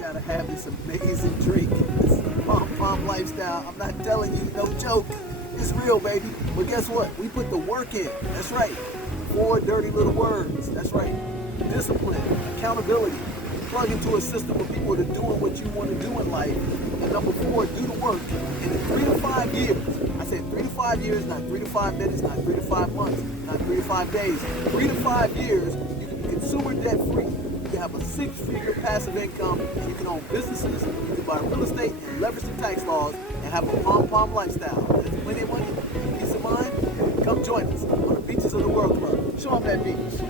gotta have this amazing drink. This is the Pom Pom Lifestyle. I'm not telling you, no joke. It's real, baby. But guess what? We put the work in. That's right. 4 dirty little words. That's right. Discipline, accountability. Plug into a system of people that are doing what you want to do in life. And number 4, do the work. And in 3 to 5 years, I said 3 to 5 years, not 3 to 5 minutes, not 3 to 5 months, not 3 to 5 days. 3 to 5 years, you can be consumer debt free. You can have a 6-figure passive income. You can own businesses. You can buy real estate and leverage the tax laws and have a Pom Pom lifestyle. There's plenty of money, peace of mind. Come join us on the beaches of the World Club. Show them that beach.